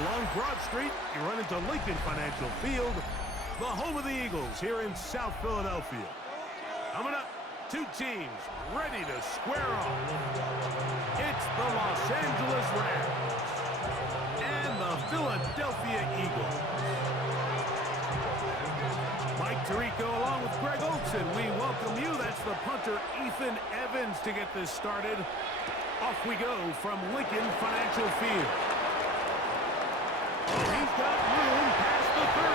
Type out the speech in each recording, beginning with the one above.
Along Broad Street, you run into Lincoln Financial Field, the home of the Eagles here in South Philadelphia. Coming up, two teams ready to square off. It's the Los Angeles Rams and the Philadelphia Eagles. Mike Tirico along with Greg Olson, we welcome you. That's the punter Ethan Evans to get this started. Off we go from Lincoln Financial Field. He's got room past the 30.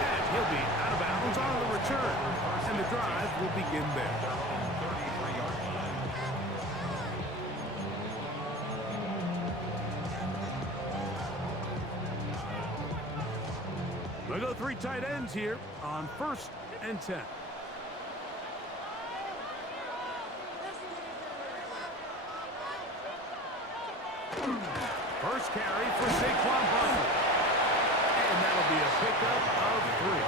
And he'll be out of bounds on the return. And the drive will begin there. We'll go three tight ends here on 1st and 10. First carry for Saquon Barkley. And that'll be a pickup of 3.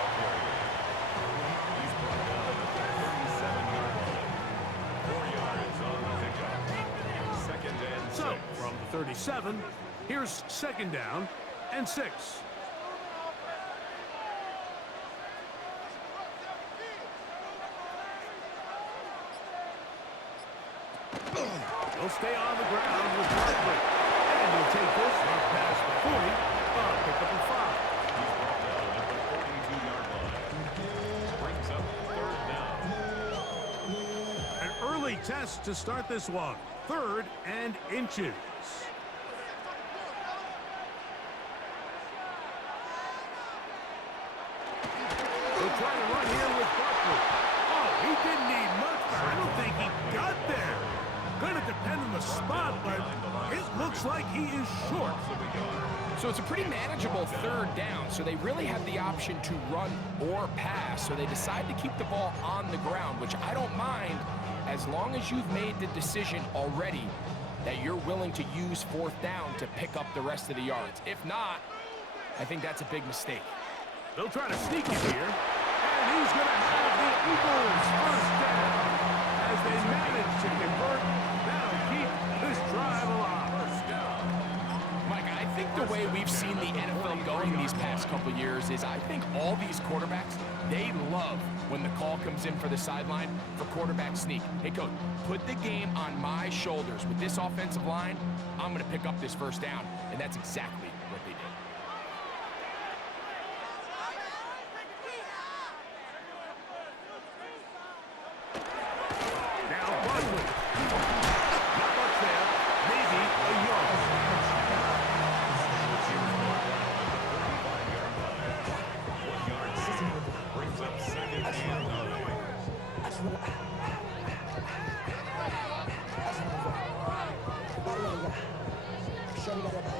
So, from the 37, here's 2nd down and 6. He'll stay on the ground with Barkley. And he'll take this up past the 40. Pick up a 5. An early test to start this one. 3rd and inches. He'll try to run here with Barkley. Oh, he didn't need much, but I don't think he got there. Going to depend on the spot, but it looks like he is short. So it's a pretty manageable 3rd down, so they really have the option to run or pass. So they decide to keep the ball on the ground, which I don't mind as long as you've made the decision already that you're willing to use 4th down to pick up the rest of the yards. If not, I think that's a big mistake. They'll try to sneak it here, and he's going to have the Eagles 1st down as they manage to convert. That'll keep this drive alive. Mike, I think the way we've seen the NFL going these past couple years is I think all these quarterbacks, they love when the call comes in for the sideline for quarterback sneak. Hey, coach, put the game on my shoulders. With this offensive line, I'm going to pick up this 1st down, and that's exactly what they did.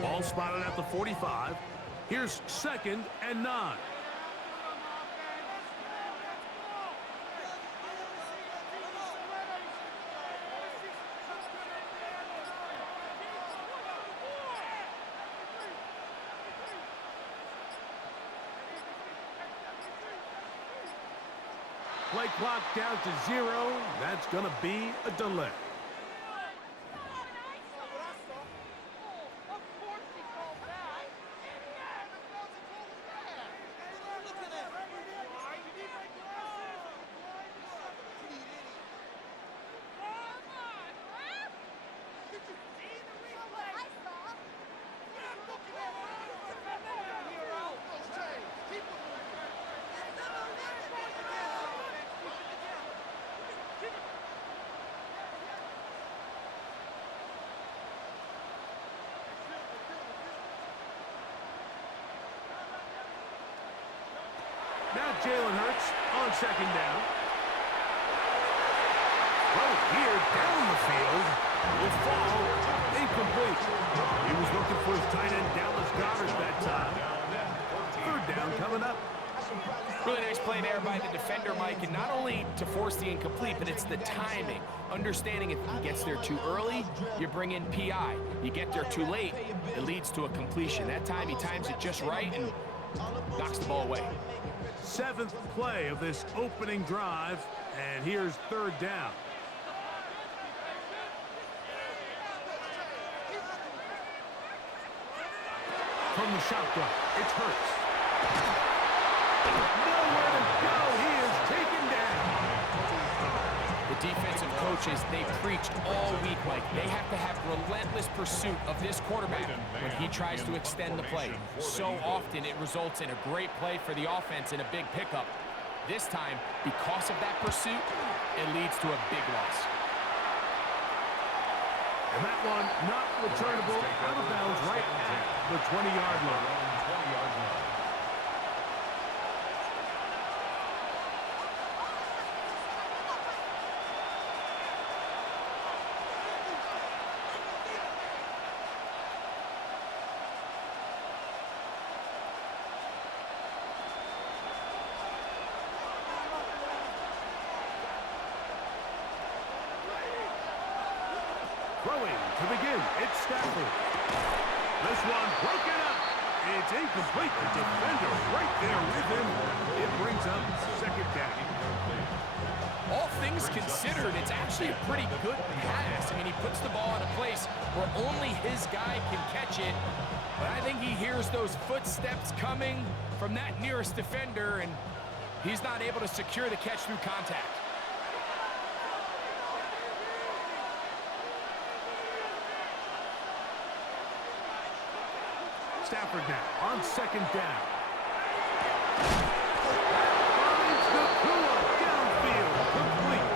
Ball spotted at the 45. Here's 2nd and 9. Play clock down to 0. That's going to be a delay. Now Jalen Hurts on 2nd down. Right here down the field will fall incomplete. He was looking for his tight end Dallas Goedert that time. 3rd down coming up. Really nice play there by the defender, Mike, and not only to force the incomplete, but it's the timing. Understanding if he gets there too early, you bring in PI. You get there too late, it leads to a completion. That time he times it just right and knocks the ball away. 7th play of this opening drive, and here's 3rd down. from the shotgun. It's Hurts. Nowhere to go. He is taken down. The defensive coaches, they preached all week, Mike. They have to have relentless pursuit of this quarterback when he tries to extend the play. So often it results in a great play for the offense and a big pickup. This time, because of that pursuit, it leads to a big loss. And that one not returnable, out of bounds right at the 20-yard line. Throwing to begin, it's Stafford. This one broken up. It's incomplete. The defender right there with him. It brings up second down. All things considered, it's actually a pretty good pass. I mean, he puts the ball in a place where only his guy can catch it. But I think he hears those footsteps coming from that nearest defender, and he's not able to secure the catch through contact. Stafford now on second down. Finds the Kua downfield, complete.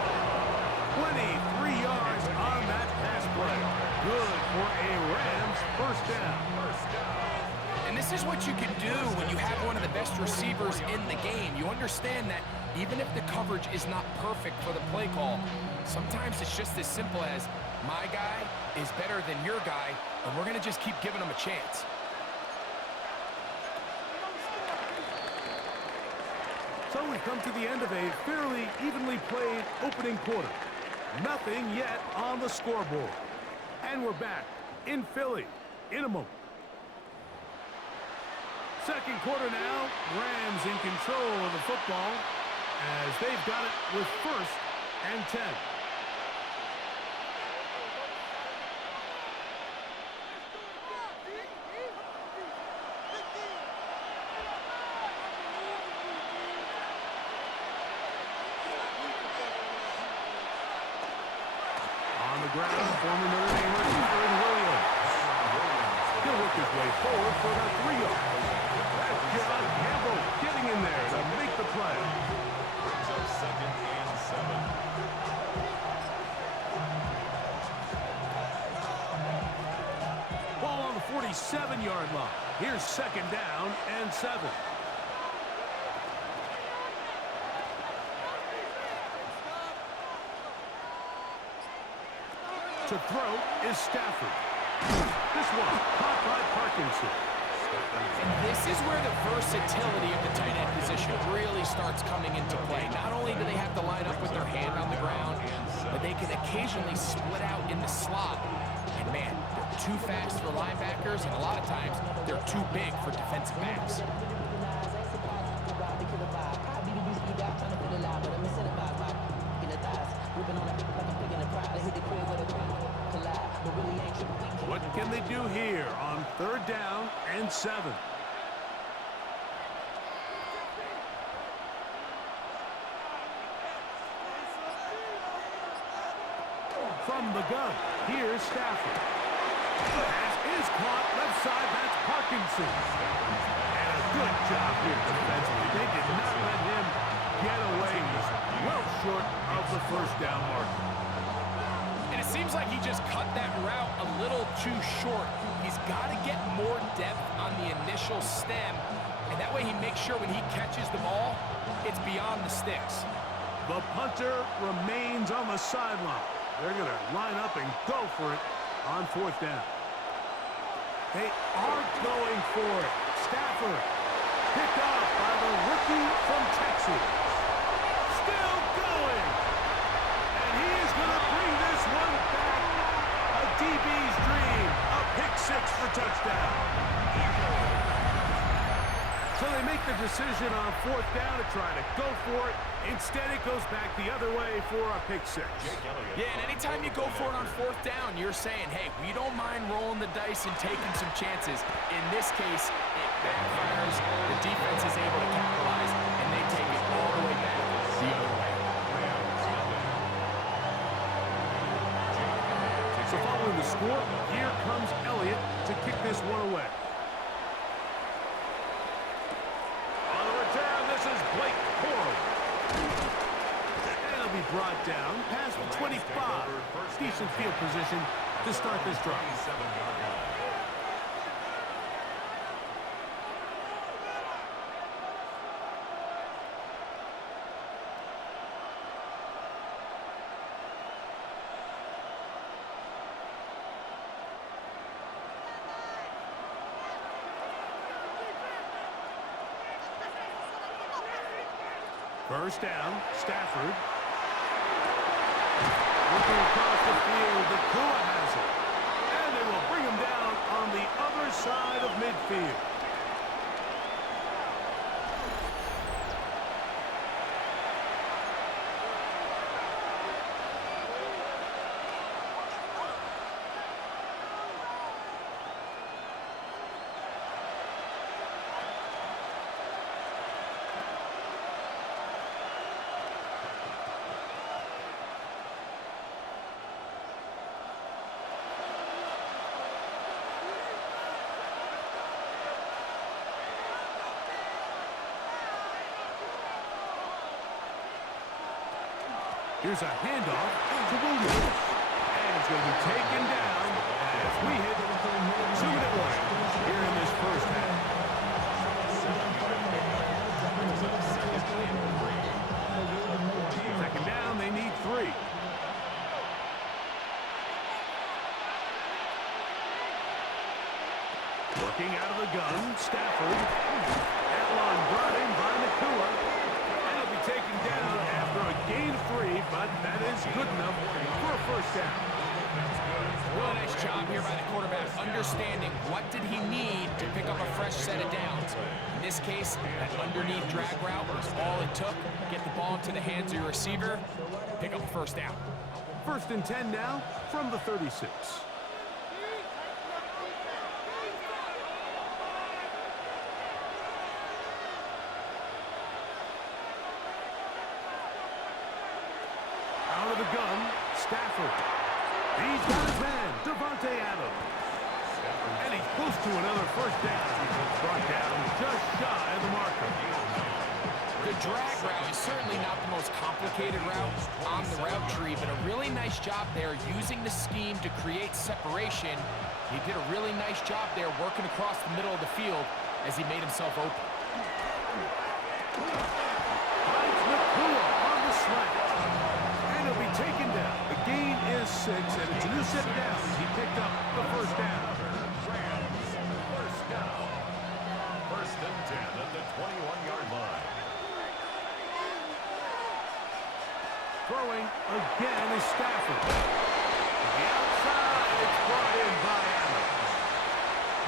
23 yards on that pass play. Good for a Rams first down. And this is what you can do when you have one of the best receivers in the game. You understand that even if the coverage is not perfect for the play call, sometimes it's just as simple as my guy is better than your guy, and we're going to just keep giving him a chance. So we've come to the end of a fairly evenly played opening quarter. Nothing yet on the scoreboard. And we're back in Philly in a moment. Second quarter now, Rams in control of the football as they've got it with 1st and 10. On the ground, former Notre Dame receiver Williams. He'll work his way forward for about 3 yards. That's John Campbell getting in there to make the play. Brings up 2nd and 7. Ball on the 47-yard line. Here's 2nd down and 7. To throw is Stafford. This one caught by Parkinson. And this is where the versatility of the tight end position really starts coming into play. Not only do they have to line up with their hand on the ground, but they can occasionally split out in the slot. And man, they're too fast for linebackers, and a lot of times they're too big for defensive backs. What can they do here on 3rd down and 7? From the gun, here's Stafford. Pass is caught left side, that's Parkinson. And a good job here defensively. They did not let him get away. He's well short of the 1st down mark. And it seems like he just cut that route a little too short. He's got to get more depth on the initial stem, and that way he makes sure when he catches the ball, it's beyond the sticks. The punter remains on the sideline. They're going to line up and go for it on 4th down. They are going for it. Stafford picked off by the rookie from Texas. Still going. And he is going to bring this one back. A DB's dream. A pick 6 for touchdown. So they make the decision on 4th down to try to go for it. Instead, it goes back the other way for a pick 6. Yeah, and anytime you go for it on 4th down, you're saying, hey, we don't mind rolling the dice and taking some chances. In this case, it backfires. The defense is able to capitalize, and they take it all the way back the other way. So following the score, here comes Elliott to kick this one away. On the return, this is Blake Corum. And he'll be brought down past the 25. Decent field position to start this drive. First down, Stafford. Looking across the field, Nakua has it. And they will bring him down on the other side of midfield. Here's a handoff to Williams. And it's going to be taken down as we hit 2-minute warning here in this first half. Second down, they need 3. Working out of the gun, Stafford. Etlon brought in by Nakua. And he'll be taken down after a gain of 3, but that is good enough for a first down. Really nice job here by the quarterback, understanding what did he need to pick up a fresh set of downs. In this case, that underneath drag route was all it took. Get the ball into the hands of your receiver, pick up a first down. 1st and 10 now from the 36. Out of the gun, Stafford. He's got his man, Devontae Adams. And he's close to another first down. Brought down just shy of the marker. The drag route is certainly not the most complicated route on the route tree, but a really nice job there using the scheme to create separation. He did a really nice job there working across the middle of the field as he made himself open. Finds Nakua on the slant. And he'll be taken down. The gain is 6, and it's a new set of downs. He picked up the first down. First down. 1st and 10 at the 21-yard line. Throwing again is Stafford. The outside, it's brought in by Adams.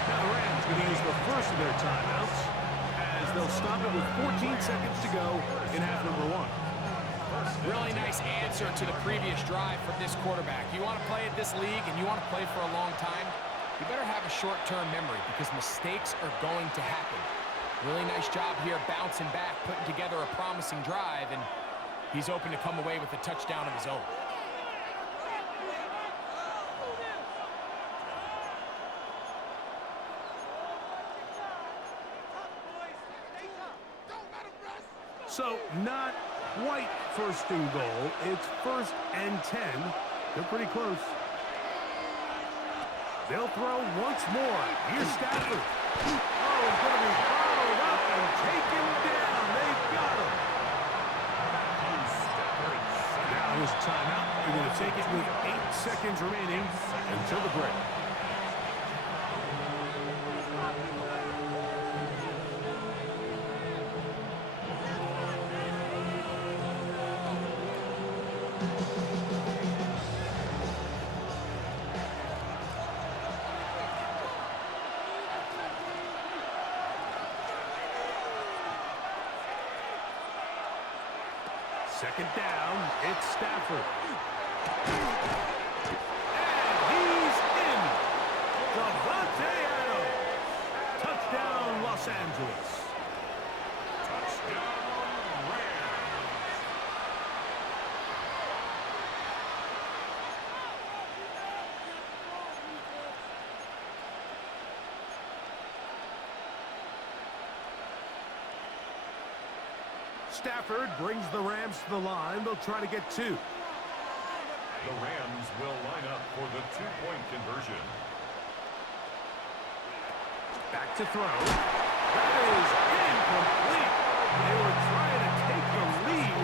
Now the Rams going to use the first of their timeouts as they'll stop it with 14 seconds to go in half number 1. Really nice answer to the previous drive from this quarterback. You want to play at this league and you want to play for a long time, you better have a short-term memory because mistakes are going to happen. Really nice job here bouncing back, putting together a promising drive, and he's open to come away with a touchdown of his own. So not quite 1st and goal. It's 1st and 10. They're pretty close. They'll throw once more. Here's Stafford. Oh, he's going to be followed up and taken down. They've got him. Now his timeout. They're going to take it with 8 seconds remaining until the break. Second down, it's Stafford. And he's in. Davante Adams. Touchdown, Los Angeles. Touchdown, Rams. Stafford brings the Rams to the line. They'll try to get two. The Rams will line up for the two-point conversion. Back to throw. That is incomplete. They were trying to take the lead,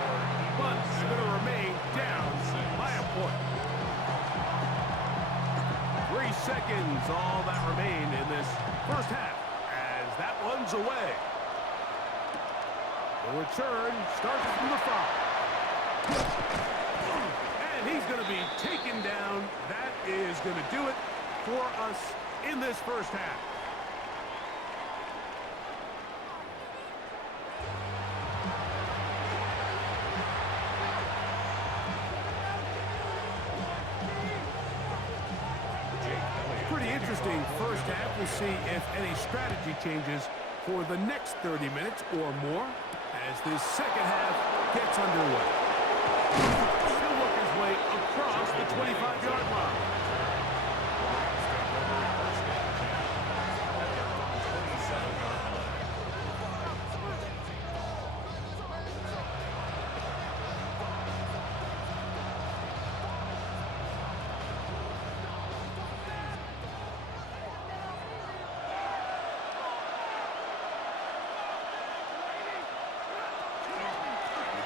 but they're going to remain down by a point. 3 seconds, all that remained in this first half, as that one's away. The return starts from the 5. And he's going to be taken down. That is going to do it for us in this first half. Pretty interesting first half. We'll see if any strategy changes for the next 30 minutes or more as this second half gets underway. He'll work his way across the 25-yard line.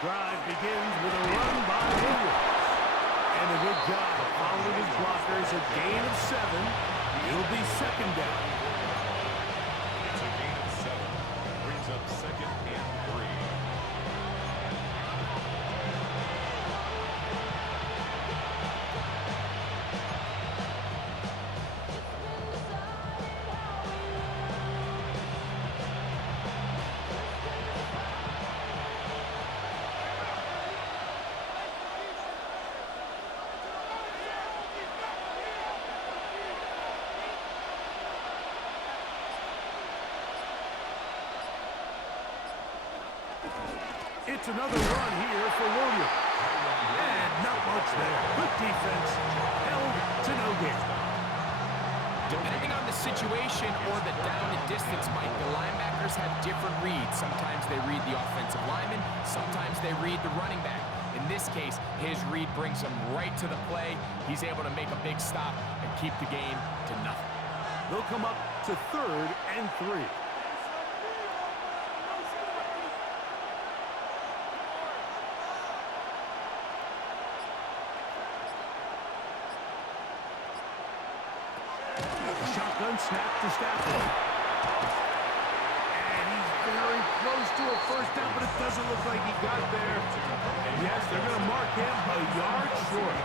Drive begins with a run by Williams. And a good job following his blockers. A gain of 7. It'll be second down. It's a gain of 7. Brings up second and 3. It's another run here for Williams. And not much there. Good defense. Held to no gain. Depending on the situation or the down and distance, Mike, the linebackers have different reads. Sometimes they read the offensive lineman. Sometimes they read the running back. In this case, his read brings him right to the play. He's able to make a big stop and keep the game to nothing. They'll come up to 3rd and 3. Shotgun snap to Stafford. And he's very close to a first down, but it doesn't look like he got there. And yes, they're going to mark him a yard short.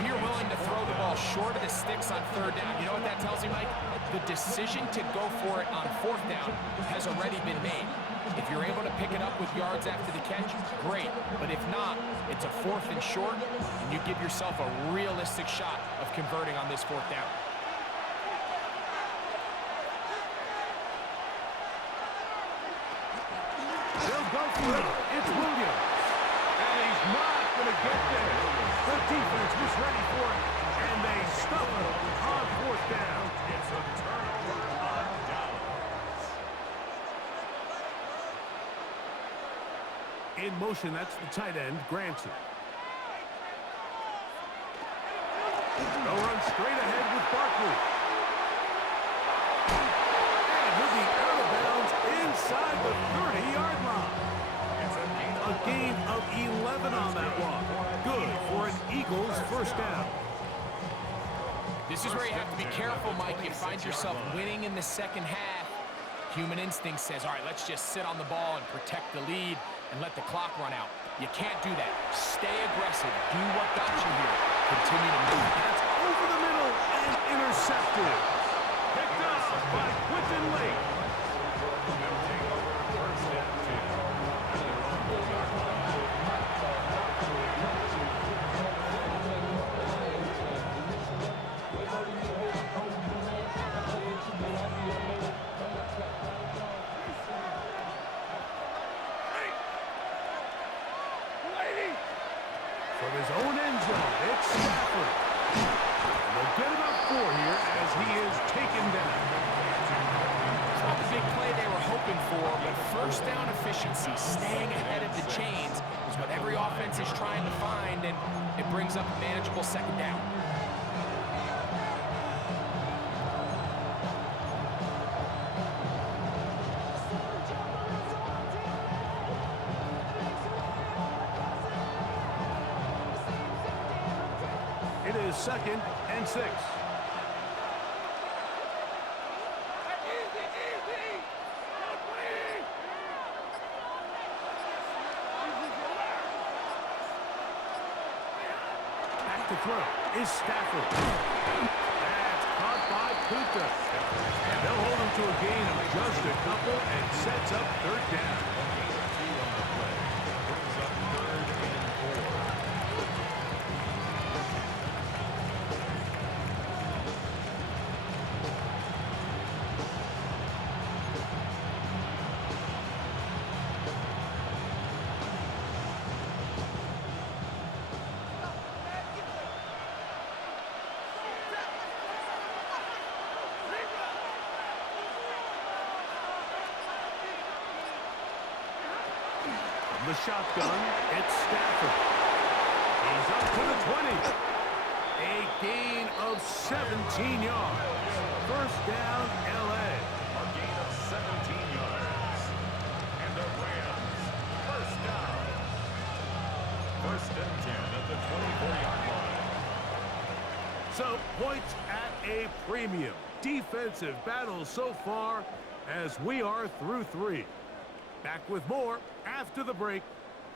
When you're willing to throw the ball short of the sticks on 3rd down, you know what that tells you, Mike? The decision to go for it on 4th down has already been made. If you're able to pick it up with yards after the catch, great. But if not, it's a 4th and short, and you give yourself a realistic shot of converting on this 4th down. They'll go for it. It's Williams. And he's not going to get there. The defense was ready for it. And they stuff it on 4th down. It's a turnover on downs. In motion, that's the tight end, Granson. They'll run straight ahead with Barkley. And he'll be out of bounds inside the 30-yard line. A gain of 11 on that one. Good for an Eagles first down. This is where you have to be careful, Mike. You find yourself winning in the second half. Human instinct says, all right, let's just sit on the ball and protect the lead and let the clock run out. You can't do that. Stay aggressive. Do what got you here. Continue to move. That's over the middle and intercepted. Picked up by Quinton Lake. score here as he is taken down. It's not the big play they were hoping for, but first down efficiency, staying ahead of the chains, is what every offense is trying to find, and it brings up a manageable second down. It is 2nd and 6. Back to throw is Stafford. That's caught by Kuta. And they'll hold him to a gain of just a couple and sets up 3rd down. The shotgun, it's Stafford. He's up to the 20. A gain of 17 yards. 1st down, L.A. A gain of 17 yards. And the Rams, 1st down. 1st and 10 at the 24-yard line. So, points at a premium. Defensive battle so far as we are through 3. Back with more after the break.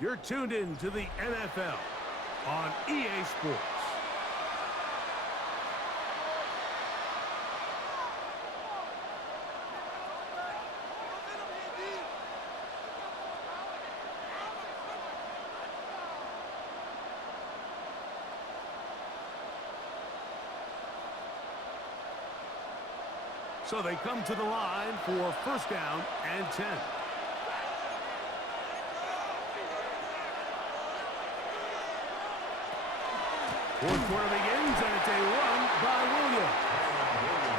You're tuned in to the NFL on EA Sports. So they come to the line for 1st down and 10. 4th quarter begins, and it's a run by Williams.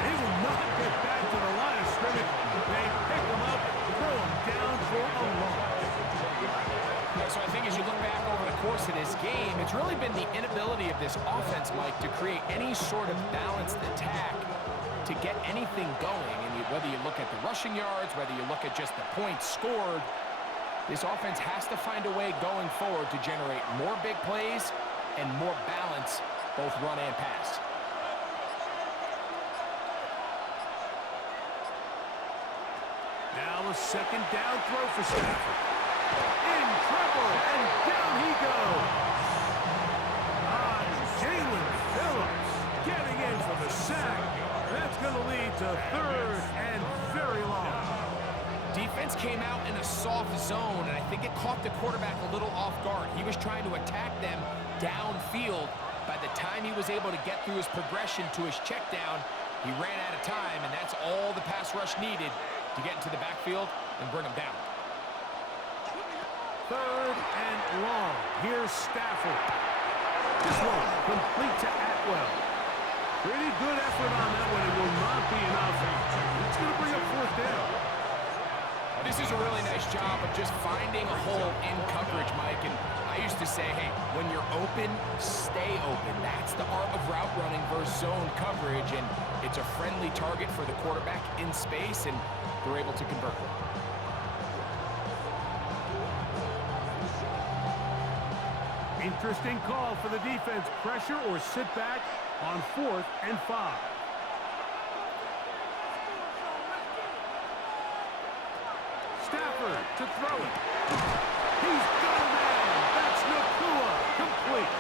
He will not get back to the line of scrimmage. They pick him up, throw him down for a loss. Yeah, so I think as you look back over the course of this game, it's really been the inability of this offense, Mike, to create any sort of balanced attack to get anything going. And whether you look at the rushing yards, whether you look at just the points scored, this offense has to find a way going forward to generate more big plays and more balance, both run and pass. Now a 2nd down throw for Stafford. In trouble, and down he goes. Jalen Phillips getting in for the sack. That's going to lead to 3rd and very long. Defense came out in a soft zone, and I think it caught the quarterback a little off guard. He was trying to attack them downfield. By the time he was able to get through his progression to his check down, he ran out of time, and that's all the pass rush needed to get into the backfield and bring him down. 3rd and long. Here's Stafford. This one complete to Atwell. Pretty good effort on that one. It will not be enough. It's going to bring up 4th down. This is a really nice job of just finding a hole in coverage, Mike. And I used to say, hey, when you're open, stay open. That's the art of route running versus zone coverage. And it's a friendly target for the quarterback in space, and they're able to convert. Interesting call for the defense. Pressure or sit back on 4th and 5. Stafford to throw it. He's got a man. That's Nakua. Complete.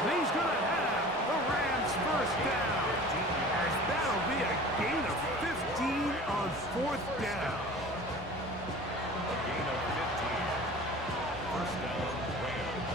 And he's going to have the Rams 1st down. As that'll be a gain of 15 on 4th down. A gain of 15. 1st down, Rams.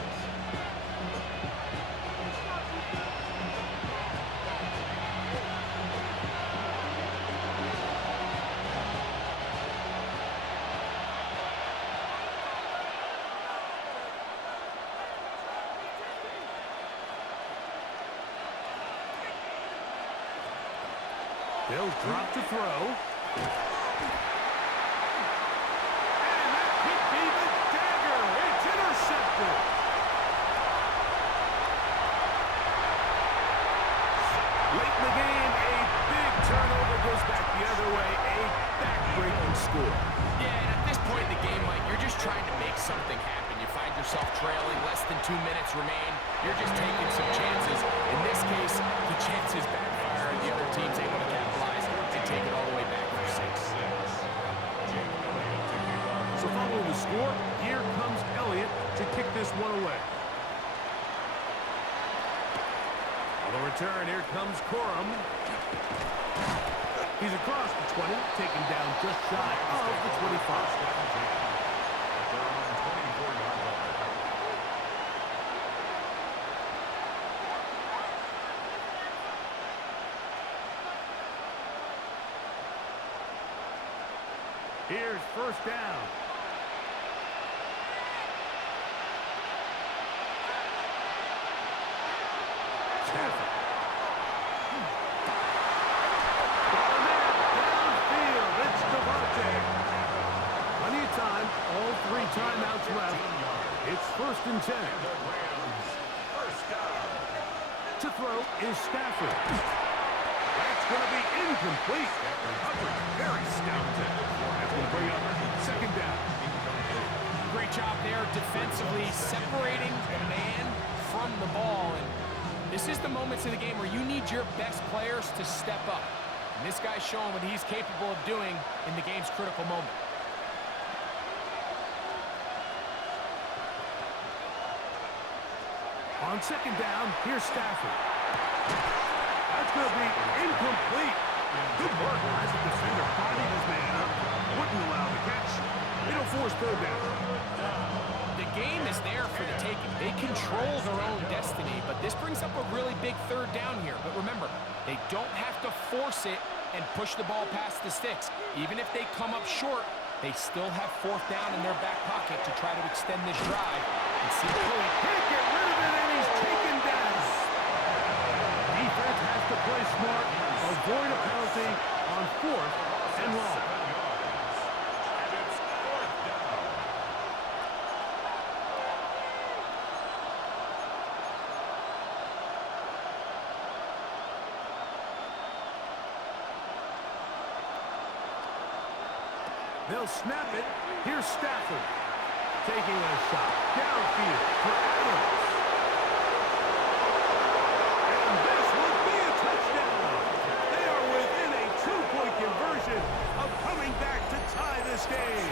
They'll drop to throw. And that could be the dagger. It's intercepted. Late in the game, a big turnover goes back the other way. A back-breaking score. Yeah, and at this point in the game, Mike, you're just trying to make something happen. You find yourself trailing, less than 2 minutes remain. You're just taking some chances. In this case, the chances backfire, and the other team's able to capitalize and take it all the way back for 6. So following the score, here comes Elliott to kick this one away. On the return, here comes Corum. He's across the 20, taken down just shy of the 25. Here's first down. Stafford. Downfield. It's Devontae. Plenty of time. All 3 timeouts left. It's first and 10. To throw is Stafford. That's going to be incomplete. Covered very stout. That's going to bring up second down. Great job there defensively, separating the man from the ball. And this is the moments in the game where you need your best players to step up. And this guy's showing what he's capable of doing in the game's critical moment. On second down, here's Stafford. That's going to be incomplete. Good work as the defender bodied his man up. Wouldn't allow the catch. It'll force third down. The game is there for the taking. They control their own destiny, but this brings up a really big third down here. But remember, they don't have to force it and push the ball past the sticks. Even if they come up short, they still have fourth down in their back pocket to try to extend this drive and see the point. Can't get rid of it, and he's taken down. Defense has to play smart, avoid a penalty on 4th and long. They'll snap it. Here's Stafford. Taking a shot downfield for Adams. And this would be a touchdown. They are within a 2-point conversion of coming back to tie this game.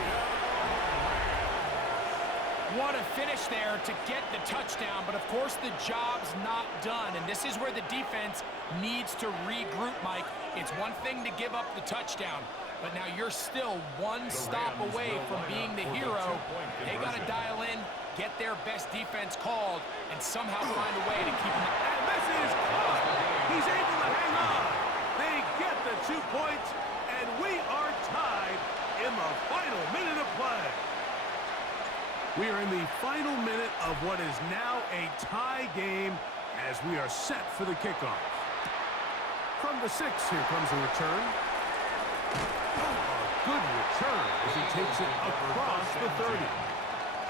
What a finish there to get the touchdown, but of course the job's not done, and this is where the defense needs to regroup, Mike. It's one thing to give up the touchdown, but now you're still one stop away from being the hero. They got to dial in, get their best defense called, and somehow find a way to keep them. And this is caught. He's able to hang on. They get the 2 points, and we are tied in the final minute of play. We are in the final minute of what is now a tie game as we are set for the kickoff. From the 6, here comes a return. A good return as he takes it across the 30.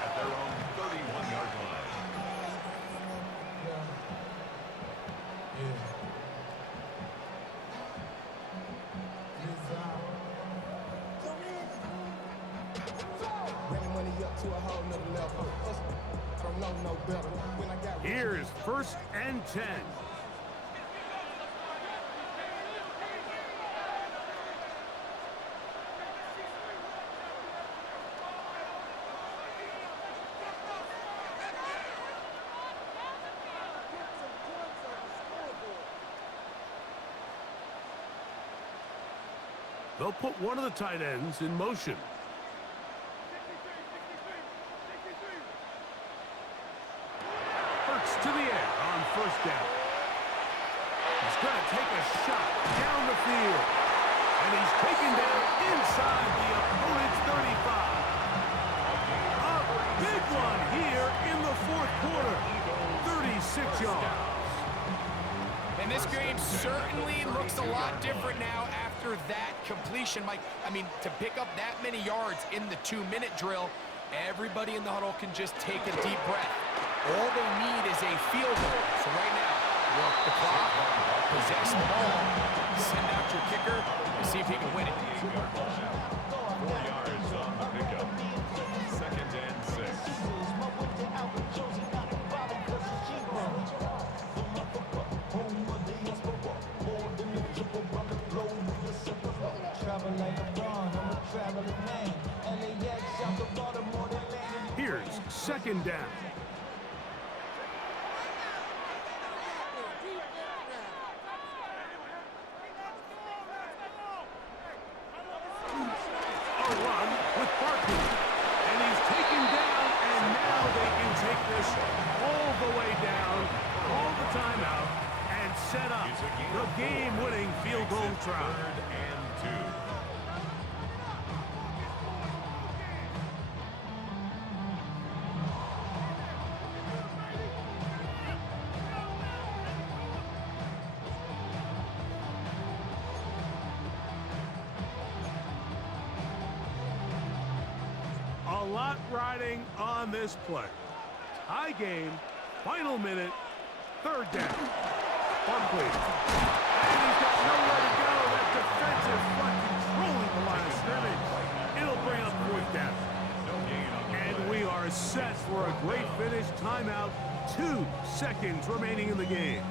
At their own 31-yard line. Here's first and 10. They'll put one of the tight ends in motion. Hurts to the air on first down. He's going to take a shot down the field. And he's taken down inside the opponent's 35. A big one here in the 4th quarter. 36 yards. And this game certainly looks a lot different now after after that completion, Mike, I mean, to pick up that many yards in the 2-minute drill, everybody in the huddle can just take a deep breath. All they need is a field goal. So right now, work the clock, possess the ball, send out your kicker, and see if he can win it. 4 yards on the pickup. 2nd and 6. Here's 2nd down. A run with Barkley. And he's taken down, and now they can take this all the way down, call the timeout, and set up the game-winning field goal try. 3rd and 2. A lot riding on this play. Tie game, final minute, 3rd down. Barkley. And he's got nowhere to go. That defensive front controlling the line of scrimmage. It'll bring up 4th down. And we are set for a great finish. Timeout. 2 seconds remaining in the game.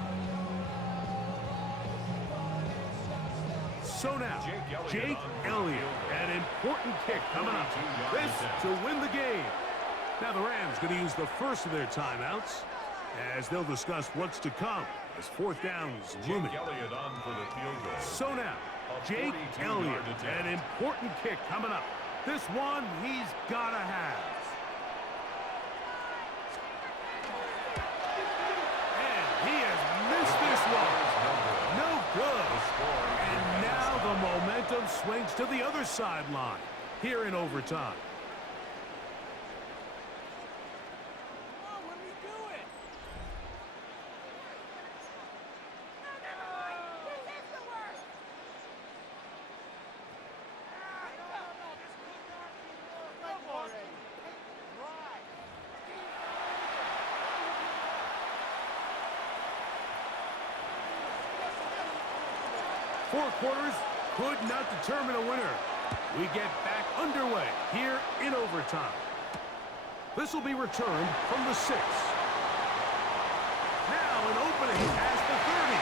So now, Jake Elliott, an important kick coming up. This to win the game. Now the Rams going to use the first of their timeouts as they'll discuss what's to come as 4th down is looming. Elliott on for the field goal. So now, Jake Elliott, an important kick coming up. This one he's got to have. And he has missed this one. No good. And now the momentum swings to the other sideline here in overtime. Four quarters could not determine a winner. We get back underway here in overtime. This will be returned from the 6. Now an opening past the 30.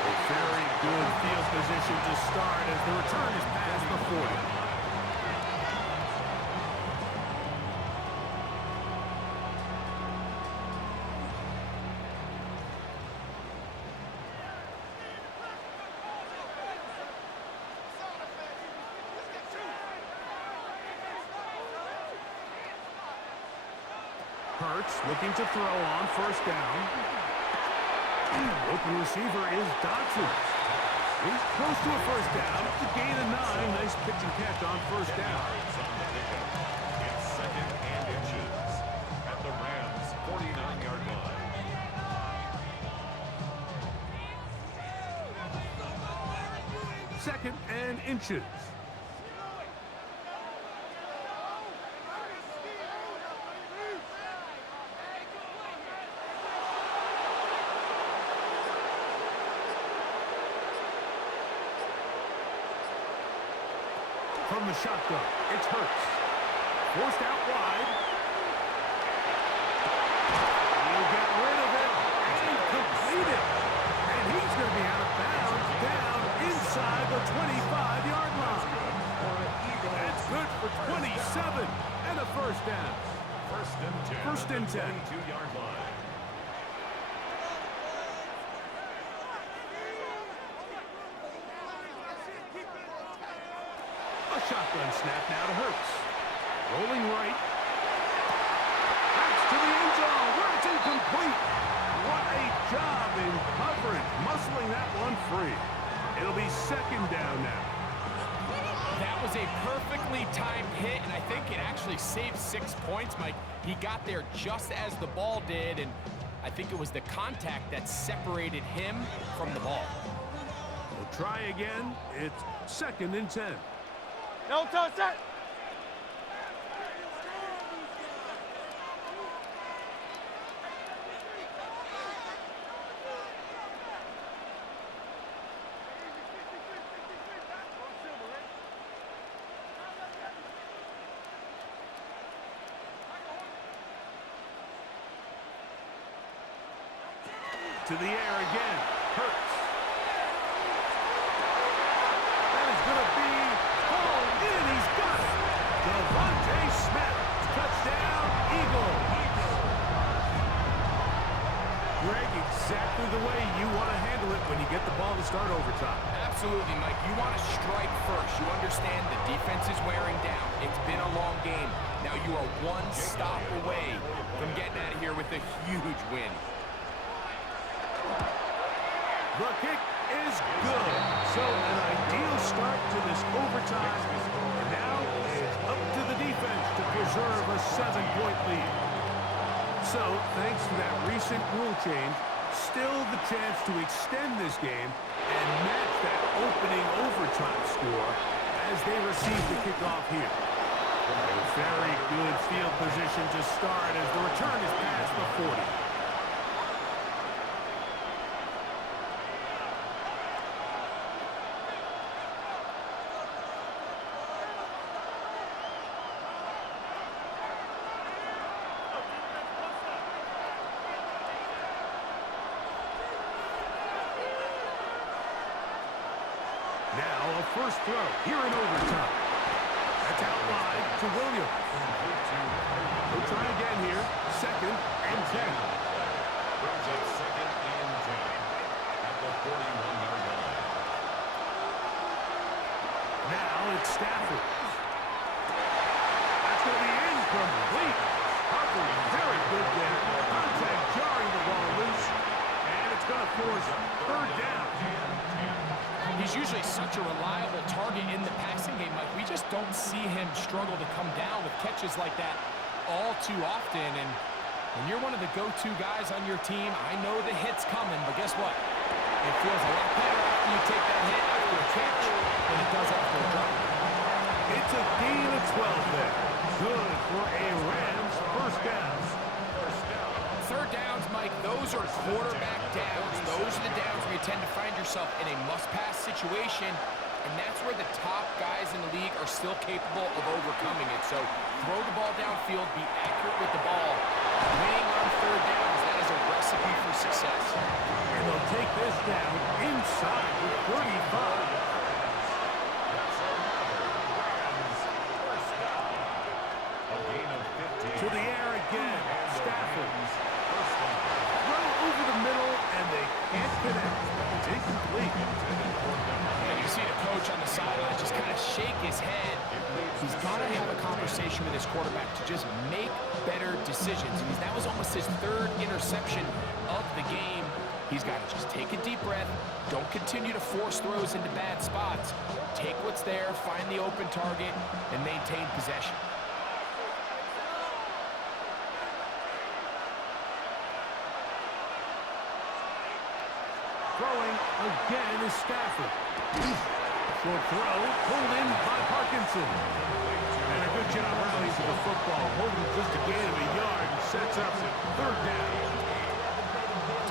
A very good field position to start as the return is past the 40. Hurts looking to throw on 1st down. Open receiver is Dotson. He's close to a 1st down. It's a gain of 9. Nice pitch and catch on 1st down. It's 2nd and inches at the Rams' 49-yard line. Second and inches. From the shotgun, it's Hurts. Forced out wide. He'll get rid of it and complete it. And he's going to be out of bounds down inside the 25-yard line. That's good for 27 and a 1st down. 1st and 10. 22-yard line. Shotgun snap now to Hurts. Rolling right. Hurts to the end zone where it's incomplete. What a job in coverage, muscling that one free. It'll be 2nd down now. That was a perfectly timed hit, and I think it actually saved 6 points, Mike. He got there just as the ball did, and I think it was the contact that separated him from the ball. Well, try again. It's 2nd and 10. No touch that. To the air again. Hurts. That is going to be hauled in. He's got it. Devontae Smith. Touchdown, Eagle. Greg, exactly the way you want to handle it when you get the ball to start overtime. Absolutely, Mike. You want to strike first. You understand the defense is wearing down. It's been a long game. Now you are one stop away from getting out of here with a huge win. The kick is good. So an ideal start to this overtime. And now it's up to the defense to preserve a 7-point lead. So thanks to that recent rule change, still the chance to extend this game and match that opening overtime score as they receive the kickoff here. A very good field position to start as the return is past the 40. Now a first throw here in overtime. That's out wide to Williams. He'll try again here. 2nd and 10. Brings up 2nd and 10 at the 41-yard line. Now it's Stafford. That's going to be incomplete. Humphrey, very good there. Contact jarring the ball loose. And it's going to force 3rd down. He's usually such a reliable target in the passing game, Mike. We just don't see him struggle to come down with catches like that all too often. And when you're one of the go-to guys on your team, I know the hit's coming, but guess what? It feels a lot better after you take that hit after a catch than it does after a drop. It's a gain of 12 there. Good for a Rams first down. 3rd downs, Mike, those are quarterback downs. Those are the downs where you tend to find yourself in a must-pass situation, and that's where the top guys in the league are still capable of overcoming it. So throw the ball downfield, be accurate with the ball. Winning on 3rd downs, that is a recipe for success. And they'll take this down inside the 35. To the air again. Stafford. Throw over the middle, and they can't connect. It's incomplete. And you see the coach on the sideline just kind of shake his head. He's got to have a conversation with his quarterback to just make better decisions. I mean, that was almost his 3rd interception of the game. He's got to just take a deep breath. Don't continue to force throws into bad spots. Take what's there, find the open target, and maintain possession. Throwing again is Stafford. Short throw, pulled in by Parkinson. And a good job rallying to the football, holding just a gain of a yard and sets up 3rd down.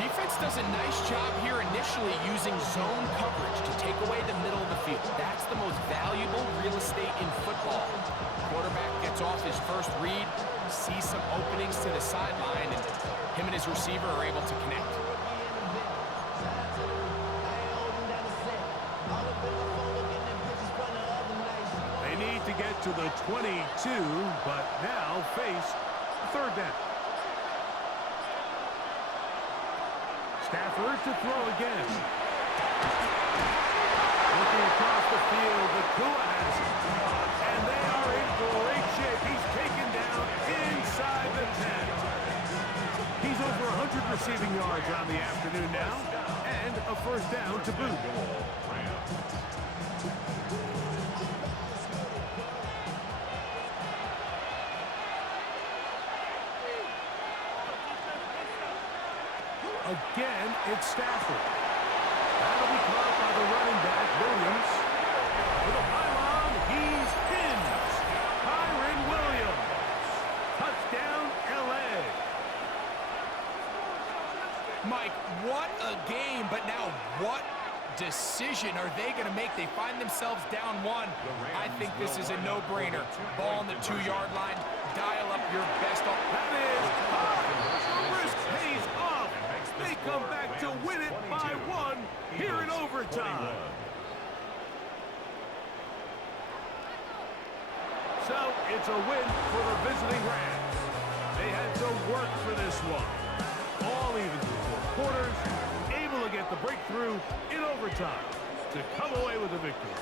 Defense does a nice job here initially using zone coverage to take away the middle of the field. That's the most valuable real estate in football. Quarterback gets off his first read, sees some openings to the sideline, and him and his receiver are able to connect. They need to get to the 22, but now face 3rd down. Stafford to throw again. Looking across the field, the Tua has it. And they are in great shape. He's taken down inside the 10. He's over 100 receiving yards on the afternoon now, and a first down to boot. Again, it's Stafford. That'll be caught by the the running back, Williams. To the pylon, he's pinned. Kyron Williams. Touchdown, L.A. Mike, what a game, but now what decision are they going to make? They find themselves down one. I think this is a no-brainer. Ball on the 2-yard line. Dial up your best. That is hot. The risk pays off. They come back to win it by 1 here in overtime. So it's a win for the visiting Rams. They had to work for this one. All even through 4 quarters, able to get the breakthrough in overtime to come away with the victory.